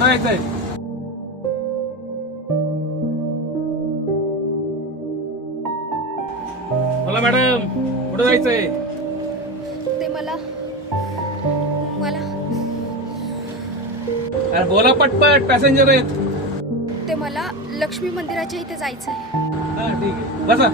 कुठं जायचंय? मला मॅडम कुठं जायचंय? ते मला अरे बोला पटपट, पॅसेंजर आहेत. ते मला लक्ष्मी मंदिराच्या इथे जायचंय. हा ठीक आहे, बसा.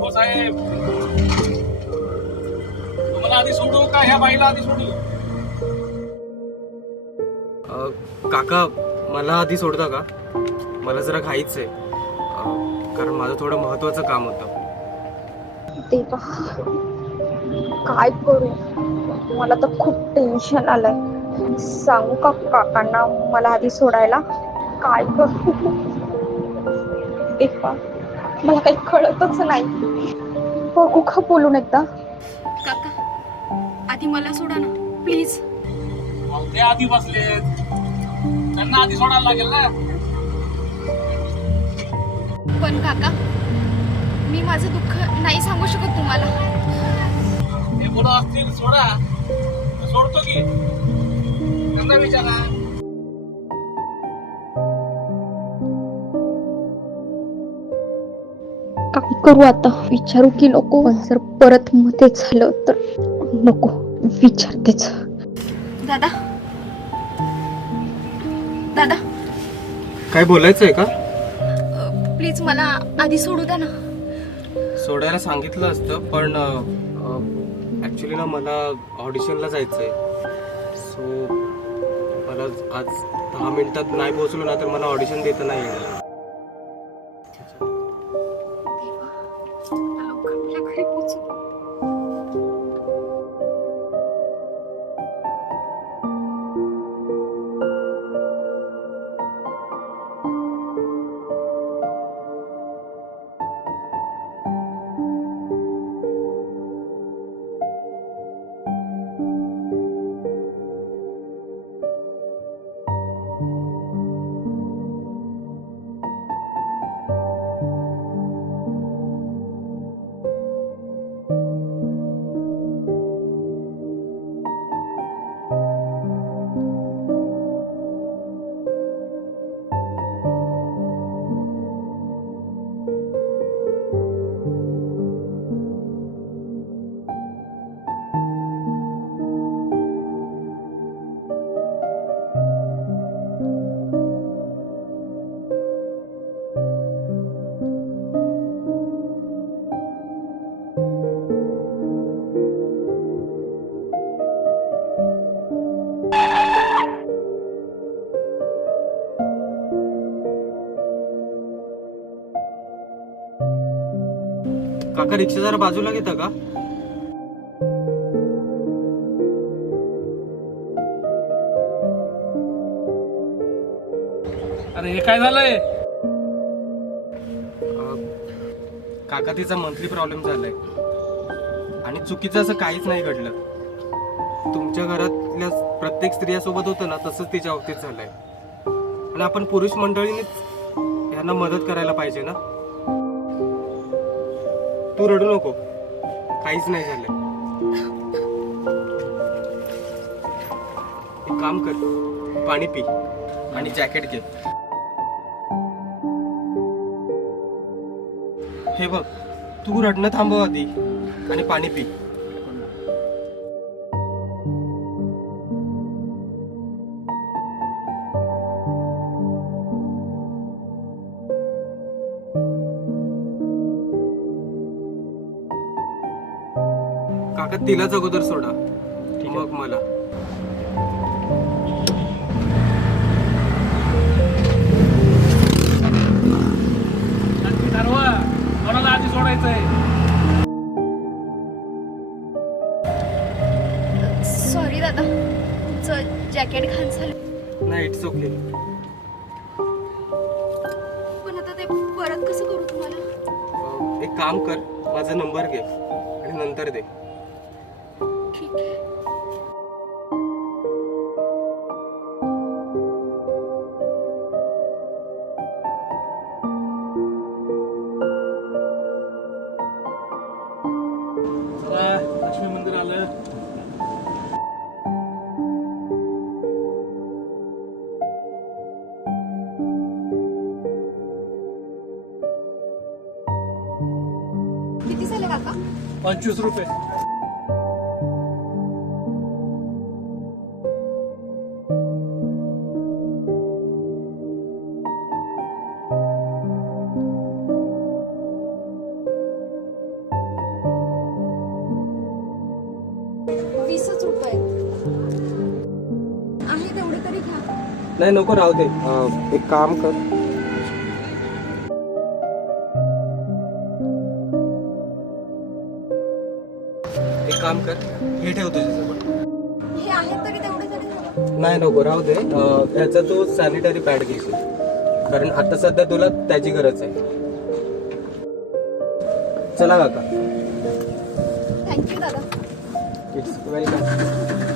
हो साहेब, तुम्हाला आधी सोडू का ह्या बाईला आधी सोडू? काका मला आधी सोडता का? मला जरा घाईच आहे, कारण माझं थोडं महत्वाचं काम होतं. देवा, काय करू? मला तर खूप टेन्शन आलंय. सांगू का काकांना मला आधी सोडायला? काय करू? देवा, मला काही कळतच नाही. बघू का बोलून एकदा? काका, आधी मला सोडा ना प्लीज. ते आधी बसलेत, त्यांना आधी सोडायला लागेल ना. पण काका, मी माझं दुःख नाही सांगू शकत तुम्हाला. हे मुलं असतील सोडा, सोडतो की. त्यांना विचारा. काय करू आता? विचारू की नको? पण जर परत मध्ये झालं तर नको, विचारतेच. दादा, दादा, काय बोलायचंय का? प्लीज मला आधी सोडू द्या ना. सोडायला सांगितलं असतं, पण ऍक्च्युली ना मला ऑडिशनला जायचंय. सो मला आज 10 मिनिटात नाही पोहोचलो ना तर मला ऑडिशन देता नाही येणार. लवकर आपल्या घरी पोहोचू. काका रिक्षा जरा बाजूला घेता का? अरे हे काय झालंय? काका तिचा मंथली प्रॉब्लेम झालाय आणि चुकीचं असं काहीच नाही घडलं. तुमच्या घरातल्या प्रत्येक स्त्रियासोबत होतं ना तसंच तिच्या बाबतीत झालंय. आणि आपण पुरुष मंडळीनेच यांना मदत करायला पाहिजे ना. तू रडू नको, काहीच नाही झालंय. एक काम कर, पाणी पी आणि जॅकेट घे. हे बघ, तू रडणं थांबव आधी आणि पाणी पी. काका तिलाच अगोदर सोडा, मग मला. ठरवा कोणाला आधी सोडायचंय. सॉरी दादा, तुमचं जॅकेट पॅकेट घाण झालं. नाही, इट्स ओके. पण आता ते परत कसं करू तुम्हाला? एक काम कर, माझा नंबर घे आणि नंतर दे. ठीक आहे. चला, लक्ष्मी मंदिर आलं. किती झाले काका? 25 रुपये. ₹20 आहे, तेवढे तरी घ्या. नाही नको, राहू दे. एक काम कर, हे ठेव तुझ्याजवळ. हे आहेत तरी तेवढे तरी झालं. नाही नको, राहू दे. ह्याचा तू सॅनिटरी पॅड घेशील, कारण आता सध्या तुला त्याची गरज आहे. चला काका. थँक्यू दादा. It's welcome.